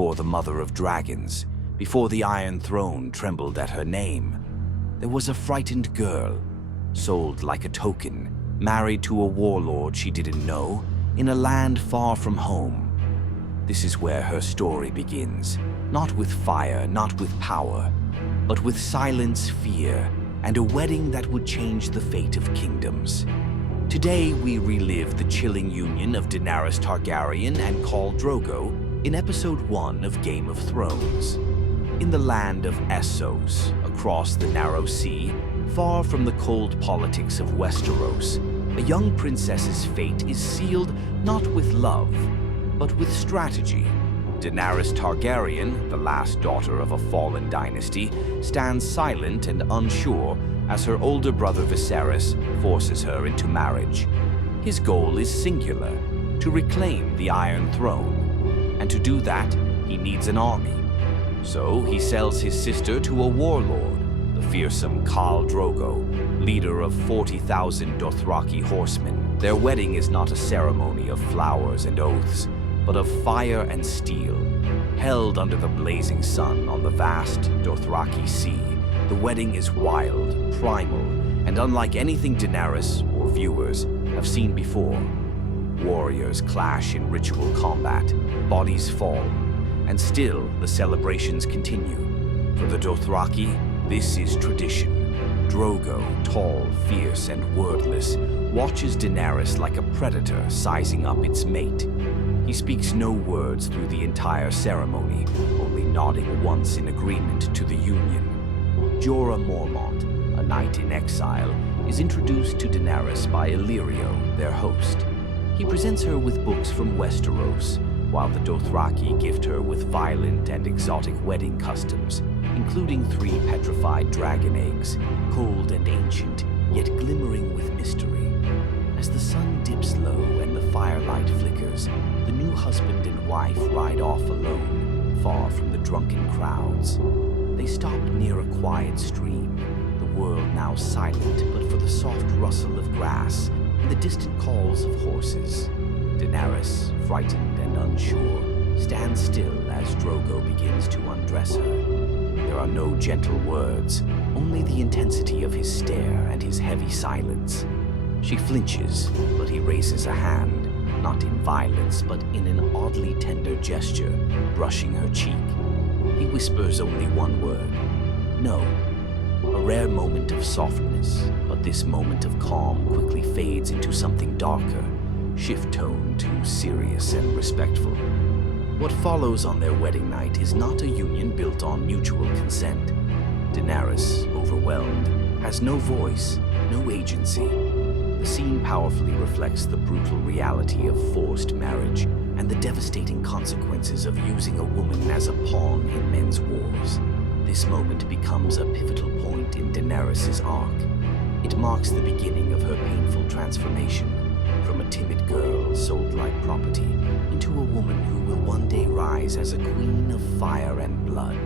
before the mother of dragons, before the Iron Throne trembled at her name, there was a frightened girl, sold like a token, married to a warlord she didn't know, in a land far from home. This is where her story begins, not with fire, not with power, but with silence, fear, and a wedding that would change the fate of kingdoms. Today, we relive the chilling union of Daenerys Targaryen and Khal Drogo in Episode 1 of Game of Thrones. In the land of Essos, across the narrow sea, far from the cold politics of Westeros, a young princess's fate is sealed not with love, but with strategy. Daenerys Targaryen, the last daughter of a fallen dynasty, stands silent and unsure as her older brother Viserys forces her into marriage. His goal is singular: to reclaim the Iron Throne. And to do that, he needs an army. So he sells his sister to a warlord, the fearsome Khal Drogo, leader of 40,000 Dothraki horsemen. Their wedding is not a ceremony of flowers and oaths, but of fire and steel. Held under the blazing sun on the vast Dothraki sea, the wedding is wild, primal, and unlike anything Daenerys or viewers have seen before. Warriors clash in ritual combat, bodies fall, and still the celebrations continue. For the Dothraki, this is tradition. Drogo, tall, fierce, and wordless, watches Daenerys like a predator sizing up its mate. He speaks no words through the entire ceremony, only nodding once in agreement to the union. Jorah Mormont, a knight in exile, is introduced to Daenerys by Illyrio, their host. He presents her with books from Westeros, while the Dothraki gift her with violent and exotic wedding customs, including 3 petrified dragon eggs, cold and ancient, yet glimmering with mystery. As the sun dips low and the firelight flickers, the new husband and wife ride off alone, far from the drunken crowds. They stop near a quiet stream, the world now silent but for the soft rustle of grass and the distant calls of horses. Daenerys, frightened and unsure, stands still as Drogo begins to undress her. There are no gentle words, only the intensity of his stare and his heavy silence. She flinches, but he raises a hand, not in violence, but in an oddly tender gesture, brushing her cheek. He whispers only one word: no. A rare moment of softness, but this moment of calm quickly fades into something darker, shift tone to serious and respectful. What follows on their wedding night is not a union built on mutual consent. Daenerys, overwhelmed, has no voice, no agency. The scene powerfully reflects the brutal reality of forced marriage and the devastating consequences of using a woman as a pawn in men's wars. This moment becomes a pivotal point in Daenerys' arc. It marks the beginning of her painful transformation, from a timid girl sold like property into a woman who will one day rise as a queen of fire and blood.